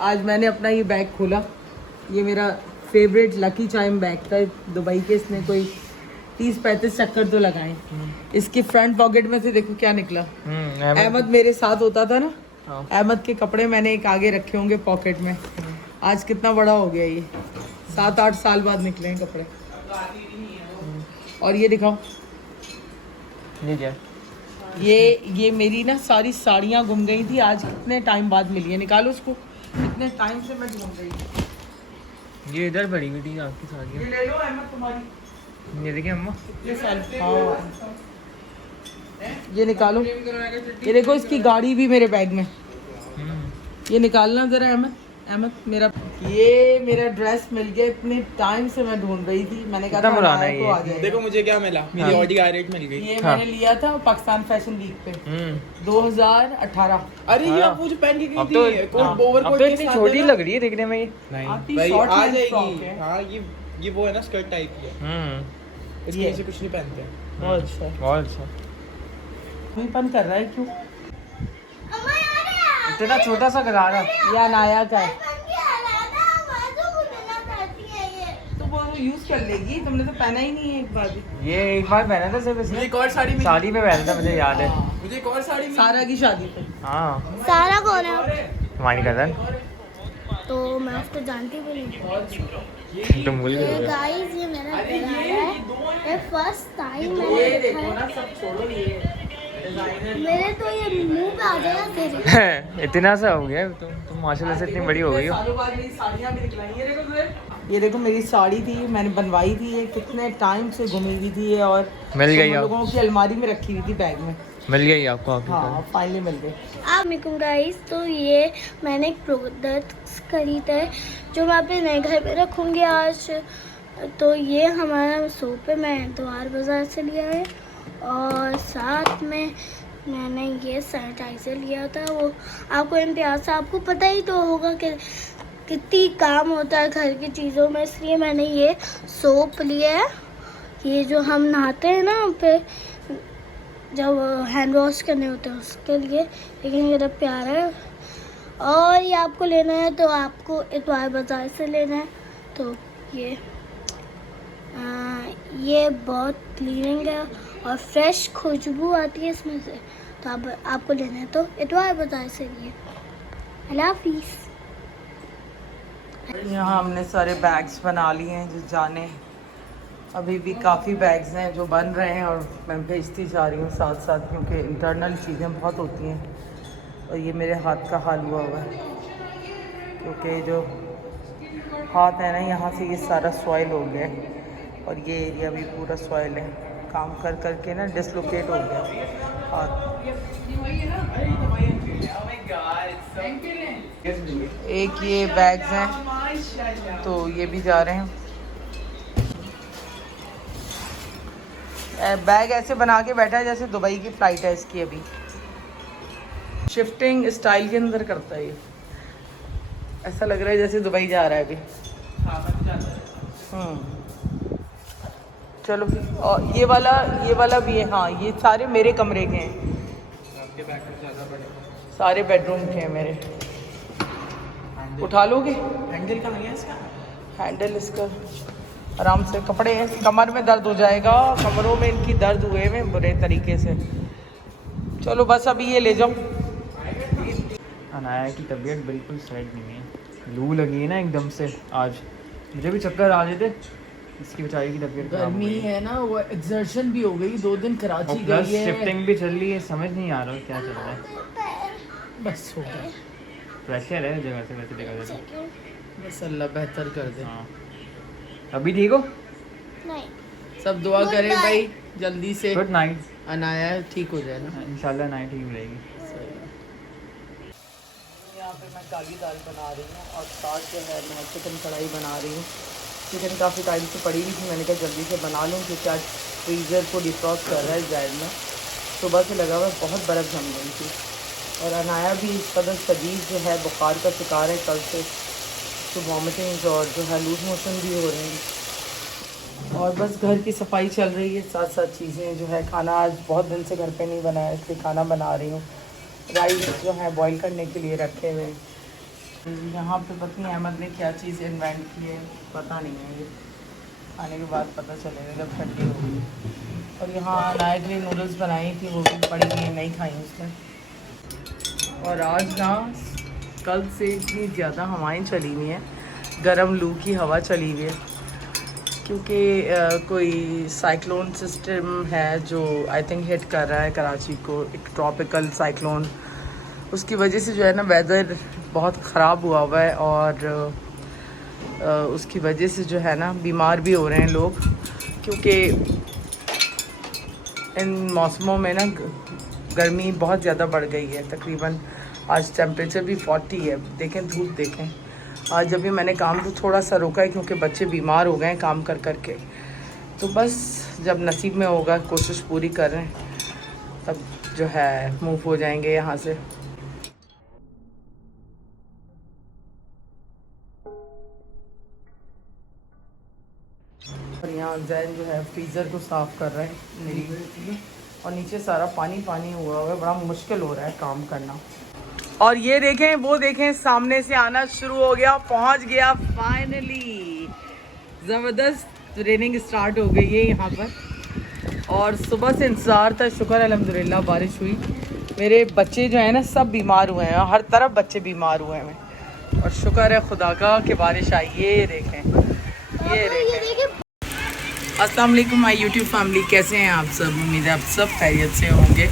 आज मैंने अपना ये बैग खोला। ये मेरा फेवरेट लकी चाइम बैग था दुबई के। इसने कोई 30-35 चक्कर तो लगाए। इसके फ्रंट पॉकेट में से देखो क्या निकला। अहमद मेरे साथ होता था ना, अहमद के कपड़े मैंने एक आगे रखे होंगे पॉकेट में। आज कितना बड़ा हो गया ये, 7-8 साल बाद निकले हैं कपड़े। और ये दिखाओ, ये क्या? ये मेरी ना सारी साड़ियाँ गुम गई थी, आज कितने टाइम बाद मिली है। निकालो उसको, कितने टाइम से मैं ढूंढ रही थी। ये इधर पड़ी हुई थी आपकी साड़ियाँ। ये ले लो अहमद तुम्हारी। ये देखिए अम्मा, कितने साल। हाँ ये निकालो। ये देखो इसकी गाड़ी भी मेरे बैग में। ये निकालना जरा अहमद। अहमद मेरा, ये मेरा ड्रेस मिल गया। इतने टाइम से मैं ढूंढ रही थी। मैंने कहा था पुराना है आ ये। जाएगा। देखो मुझे क्या मिला, मेरी ऑडी R8 मिल गई। ये मैंने लिया था पाकिस्तान फैशन वीक पे 2018। अरे ये आप मुझे पहन के गई अब तो थी कोट ओवर अब कोट तो के इतनी साथ छोटी है ना? लग रही है देखने में ये। नहीं आती भाई short आ length frock जाएगी। है। हाँ ये वो है ना स्कर्ट टाइप की है। इसके ये। नीचे कुछ नहीं पहनते। बहुत अच्छा है। बहुत अच्छा। पन कर रहा है क्यों? इतना छोटा सा गरारा। ये अनाया का है तो वो यूज कर लेगी। तुमने तो पहना ही नहीं है एक बार भी। ये एक बार पहना था सिर्फ मुझे इसने, एक और साड़ी मिली। शादी में पहना था, मुझे याद है। मुझे एक और साड़ी मिली। सारा की शादी पे। हाँ, सारा कौन है? हमारी कजन। तो मैं उसको जानती भी नहीं। तुम भूल ये गए। गाइस ये मेरा गरारा है। ये फर्स्ट टाइम मैंने ये देखा देखो है। ना, सब छोड़ो। ये डिजाइनर मेरे तो ये मुंह पे आ जाएगा तेरे। इतना सा हो गया तुम माशाल्लाह से इतनी बड़ी हो गई हो। सालों बाद मेरी साड़ियाँ भी निकलाई। ये देखो तुझे, ये देखो मेरी साड़ी थी, मैंने बनवाई थी। ये कितने टाइम से घूमी हुई थी ये, और मिल गई हम अब। लोगों की अलमारी में रखी हुई थी बैग में। मिल गई आपको आपकी हाँ फाइनली मिल गई। आप मिकुम गाइस, तो ये मैंने एक प्रोडक्ट्स खरीदा है जो मैं अपने नए घर पे रखूँगी आज। तो ये हमारा सोप है, मैं द्वार बाज़ार से लिया है। और साथ में मैंने ये सैनिटाइज़र लिया था। वो आपको इम्तियाज़ से आपको पता ही तो होगा कि कितनी काम होता है घर की चीज़ों में, इसलिए मैंने ये सोप लिया है। ये जो हम नहाते हैं ना पे, जब हैंड वॉश करने होते हैं उसके लिए। लेकिन ये तो प्यारा है। और ये आपको लेना है तो आपको इतवार बाज़ार से लेना है। तो ये बहुत क्लीनिंग है और फ्रेश खुशबू आती है इसमें से। तो आपको लेना है तो इतवार बाज़ार से लिए। अल्लाह हाफिज़। यहाँ हमने सारे बैग्स बना लिए हैं जो जाने। अभी भी काफ़ी बैग्स हैं जो बन रहे हैं और मैं भेजती जा रही हूँ साथ साथ, क्योंकि इंटरनल चीज़ें बहुत होती हैं। और ये मेरे हाथ का हाल हुआ हुआ है, क्योंकि जो हाथ है ना, यहाँ से ये सारा सॉइल हो गया है और ये एरिया भी पूरा सॉइल है। काम कर कर के ना डिसलोकेट हो गया हाथ। एक ये बैग्स हैं तो ये भी जा रहे हैं। बैग ऐसे बना के बैठा है जैसे दुबई की फ़्लाइट है इसकी। अभी शिफ्टिंग स्टाइल के अंदर करता है ये, ऐसा लग रहा है जैसे दुबई जा रहा है अभी। चलो और ये वाला भी है। हाँ ये सारे मेरे कमरे के हैं, सारे बेडरूम के हैं मेरे। उठा लोगे? हैंडल कहाँ है इसका? हैंडल इसका आराम से। कपड़े हैं, कमर में दर्द हो जाएगा। कमरों में इनकी दर्द हुए में बुरे तरीके से। चलो बस अभी ये ले जाओ। अनाया की तबीयत बिल्कुल सेट नहीं है, लू लगी है ना एकदम से। आज मुझे भी चक्कर आ रहे थे, इसकी बेचारी की तबीयत खराब हो गर्मी गई। है ना, वो एक्सर्शन भी हो गई। 2 दिन कराची और प्लस गई है। शिफ्टिंग भी चल रही है, समझ नहीं आ रहा क्या चल रहा है। बस हो गया, प्रेशर है जगह से वैसे देखा जाए तो। बस अल्लाह बेहतर कर दे। हाँ, अभी ठीक हो? नहीं, सब दुआ Good करें night. भाई जल्दी से गुड नाइट। अनाया ठीक हो जाए ना। इंशाल्लाह नाइट ठीक रहेगी। यहाँ पे मैं काली दाल बना रही हूँ और साथ जो है मैं चिकन कढ़ाई बना रही हूँ। चिकन काफ़ी टाइम से पड़ी हुई थी, मैंने कहा जल्दी से बना लूँ क्योंकि आज फ्रीज़र को डिफ्रॉस्ट कर रहा है जायद में। सुबह से लगा हुआ बहुत बर्फ़ जम गई थी। और अनाया भी इस कदर शदीद जो है बुखार का शिकार है कल से, तो वॉमिटिंग और जो है लूज मोशन भी हो रहे हैं। और बस घर की सफाई चल रही है, साथ साथ चीज़ें जो है। खाना आज बहुत दिन से घर पे नहीं बनाया, इसलिए खाना बना रही हूँ। राइस जो है बॉईल करने के लिए रखे हुए। यहाँ पे पता नहीं अहमद ने क्या चीज़ इन्वेंट की है, पता नहीं है, ये आने के बाद पता चलेगा जब ठंडी होगी। और यहाँ अनाया के लिए नूडल्स बनाई थी, वो भी पड़ी हुई है, नहीं खाई उसने। और आज ना कल से इतनी ज़्यादा हवाएं चली हुई हैं, गर्म लू की हवा चली हुई है, क्योंकि कोई साइक्लोन सिस्टम है जो आई थिंक हिट कर रहा है कराची को, एक ट्रॉपिकल साइक्लोन। उसकी वजह से जो है ना वेदर बहुत ख़राब हुआ हुआ है, और उसकी वजह से जो है ना बीमार भी हो रहे हैं लोग, क्योंकि इन मौसमों में ना गर्मी बहुत ज़्यादा बढ़ गई है। तकरीबन आज टेम्परेचर भी 40 है। देखें धूप देखें। आज अभी मैंने काम तो थोड़ा सा रोका है क्योंकि बच्चे बीमार हो गए हैं काम कर कर के। तो बस जब नसीब में होगा, कोशिश पूरी कर रहे हैं, तब जो है मूव हो जाएंगे यहाँ से। और यहाँ जैन जो है फ्रीज़र को साफ़ कर रहा है मेरी, और नीचे सारा पानी पानी हुआ हुआ है, बड़ा मुश्किल हो रहा है काम करना। और ये देखें, वो देखें, सामने से आना शुरू हो गया, पहुँच गया फाइनली। ज़बरदस्त रेनिंग स्टार्ट हो गई है यहाँ पर, और सुबह से इंतज़ार था। शुक्र अल्हम्दुलिल्लाह बारिश हुई। मेरे बच्चे जो हैं ना सब बीमार हुए हैं, हर तरफ बच्चे बीमार हुए हैं, और शुक्र है खुदा का कि बारिश आई। ये देखें, ये देखें। अस्सलाम वालेकुम माय यूट्यूब फैमिली, कैसे हैं आप सब? उम्मीद है आप सब खैरियत से होंगे।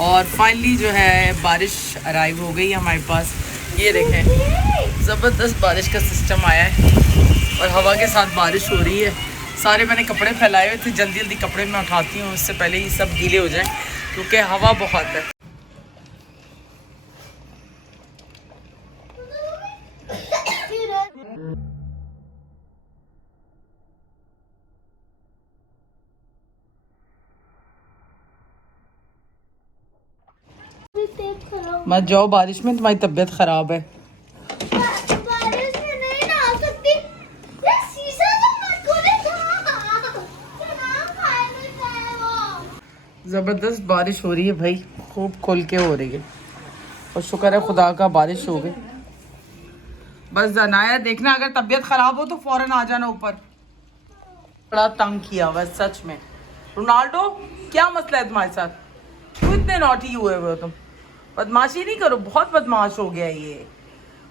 और फाइनली जो है बारिश अराइव हो गई हमारे पास। ये देखें, ज़बरदस्त बारिश का सिस्टम आया है, और हवा के साथ बारिश हो रही है। सारे मैंने कपड़े फैलाए हुए थे, जल्दी जल्दी कपड़े मैं उठाती हूँ, उससे पहले ही सब गीले हो जाएं, क्योंकि हवा बहुत है। मत जाओ बारिश में, तुम्हारी तबीयत ख़राब है। बारिश में नहीं नहा सकती। यार शीशा तो मत खोले। ज़बरदस्त बारिश हो रही है भाई, खूब खुल के हो रही है, और शुक्र है खुदा का बारिश हो गई। बस जनाया देखना, अगर तबीयत ख़राब हो तो फ़ौरन आ जाना ऊपर। बड़ा तंग किया हुआ है सच में। रोनाल्डो, क्या मसला है तुम्हारे साथ? क्यों इतने नॉटी हुए हो तुम? बदमाशी नहीं करो, बहुत बदमाश हो गया ये,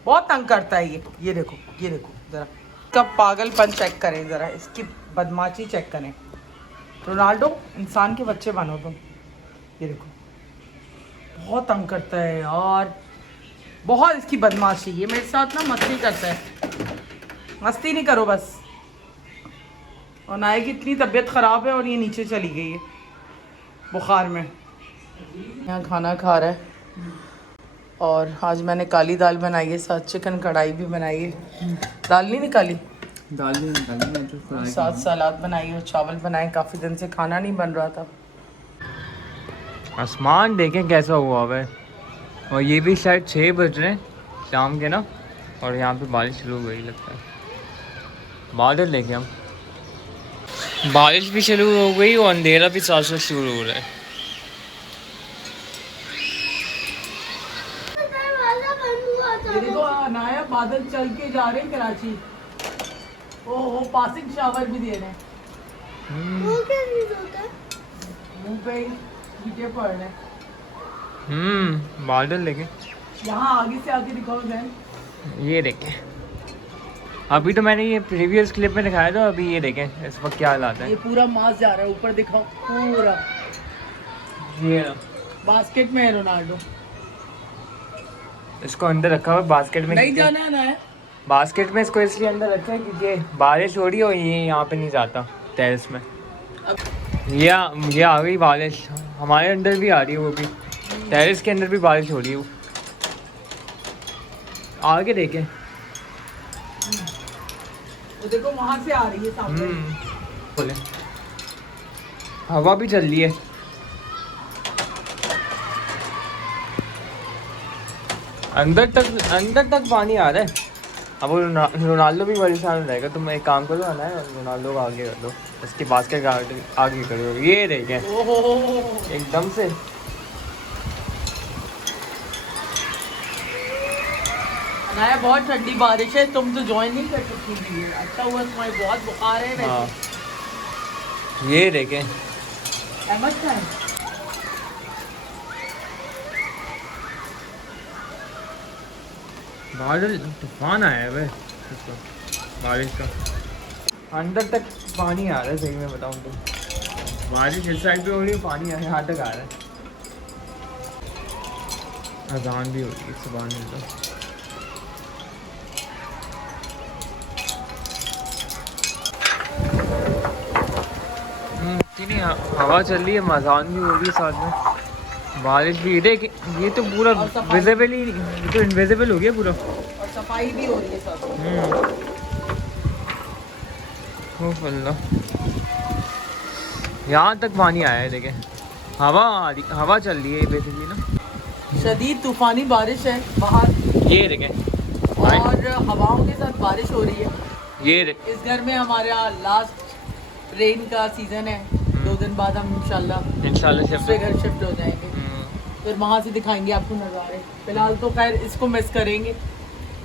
बहुत तंग करता है ये। ये देखो, ये देखो ज़रा इसका पागलपन चेक करें, ज़रा इसकी बदमाशी चेक करें। रोनाल्डो, इंसान के बच्चे बनो तुम। ये देखो, बहुत तंग करता है यार, बहुत इसकी बदमाशी। ये मेरे साथ ना मस्ती करता है, मस्ती नहीं करो बस। और नाया की इतनी तबीयत ख़राब है, और ये नीचे चली गई है बुखार में। यहाँ खाना खा रहा है, और आज मैंने काली दाल बनाई है, साथ चिकन कढ़ाई भी बनाई है। दाल नहीं निकाली, दाल भी निकाली मैं तो, साथ सलाद बनाई और चावल बनाए। काफ़ी दिन से खाना नहीं बन रहा था। आसमान देखें कैसा हुआ हुआ है, और ये भी शायद 6 बज रहे हैं शाम के ना, और यहाँ पे बारिश शुरू हो गई लगता है। बादल देखें हम, बारिश भी शुरू हो गई और अंधेरा भी साथ साथ शुरू हो रहा है। ये देखो नाया, बादल चल के जा रहे हैं कराची। ओहो, पासिंग शावर भी दे रहे हैं। वो क्या चीज होता है? मुंह पे कीटे पड़ रहे हैं। बादल देखें, यहाँ आगे से आके दिखाओ जैन। ये देखें, अभी तो मैंने ये प्रीवियस क्लिप में दिखाया था, अभी ये देखें इस वक्त क्या हालात है। ये पूरा मास जा रहा है, ऊपर दिखाओ पूरा। ये बास्केट में है रोनाल्डो, इसको अंदर रखा हुआ है बास्केट में। नहीं जाना है ना है? बास्केट में इसको इसलिए अंदर रखा है क्योंकि बारिश हो रही है और ये यहाँ पे नहीं जाता टेरेस में। ये आ गई बारिश, हमारे अंदर भी आ रही है, वो भी टेरेस के अंदर भी बारिश हो रही है। वो आगे देखें, वो देखो वहाँ से आ रही है सामने। बोले हवा भी चल रही है। अंदर तक पानी आ रहा है। अब वो रोनाल्डो भी परेशान हो जाएगा। तुम एक काम करो, आना है रोनाल्डो को आगे कर दो, उसके बास्केट का आगे करो। ये देखें एकदम से अनाया बहुत ठंडी बारिश है, तुम तो ज्वाइन नहीं कर सकती थी। अच्छा हुआ, तुम्हारे बहुत बुखार है वैसे। हाँ ये देखें, अहमद का है। बादल तूफान आया है भाई, बारिश का अंदर तक पानी आ रहा है। सही में बताऊँ तो बारिश इस साइड पे हो रही है, पानी यहाँ तक आ रहा है। अजान भी हो रही है, सुबह अल्लाह। नहीं हवा चल रही है, मजान भी हो रही है साथ में, बारिश भी। देख ये तो पूरा विजिबल ही नहीं, ये तो इनविजिबल हो गया पूरा। और सफाई भी हो रही है साथ। अल्लाह, यहाँ तक पानी आया है। देखें हवा आ रही, हवा चल रही है बेसिकली ना। शदीद तूफानी बारिश है बाहर, ये देखें, और हवाओं के साथ बारिश हो रही है। ये इस घर में हमारा लास्ट रेन का सीजन है। 2 दिन बाद हम इंशाल्लाह दूसरे घर शिफ्ट हो जाएंगे, फिर वहाँ से दिखाएंगे आपको नज़ारे। फिलहाल तो खैर इसको मिस करेंगे,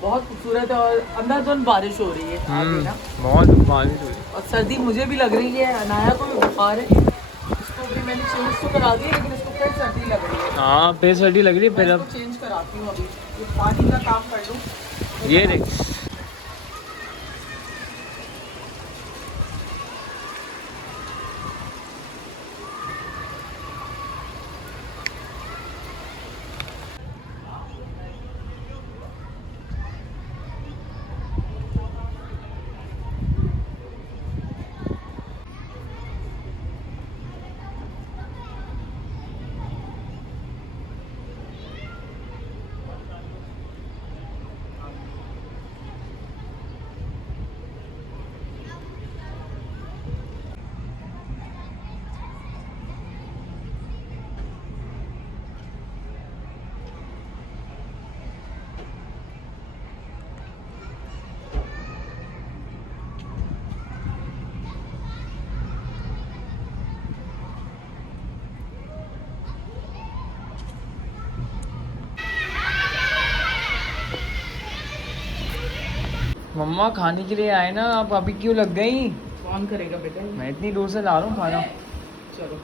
बहुत खूबसूरत है। और अंधाधुंध बारिश हो रही है आगे ना, बहुत बारिश हो रही है। और सर्दी मुझे भी लग रही है। अनाया को भी बुखार है, इसको भी मैंने चेंज तो करा दी, लेकिन इसको फिर सर्दी लग रही है। हाँ फिर सर्दी लग रही है, फिर अब चेंज कराती हूँ अभी, ये पानी का काम कर लूँ। ये देख मम्मा खाने के लिए आए ना आप, अभी क्यों लग गई? कौन करेगा बेटा? मैं इतनी दूर से ला रहा हूँ खाना। चलो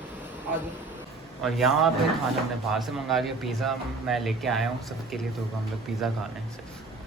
आगे। और यहाँ पे खाना हमने बाहर से मंगा लिया, पिज़्ज़ा मैं लेके आया हूँ सबके लिए, तो हम लोग पिज़्ज़ा खा रहे हैं सिर्फ।